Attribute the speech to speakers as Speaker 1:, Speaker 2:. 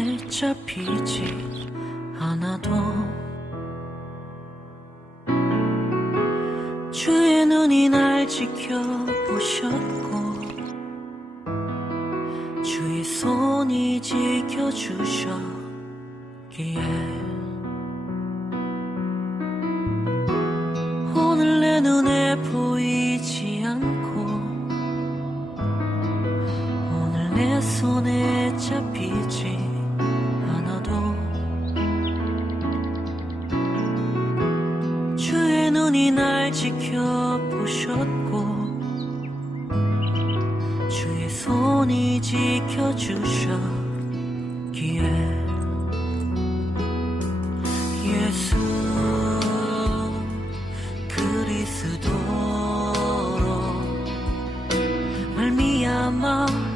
Speaker 1: 손에 잡히지 않아도 주의 눈이 날 지켜보셨고 주의 손이 지켜주셨기에 오늘 내 눈에 보이지 않고 오늘 내 손에 잡히 그분이 날 지켜보셨고 주의 손이 지켜주셨기에 예수 그리스도로 말미암아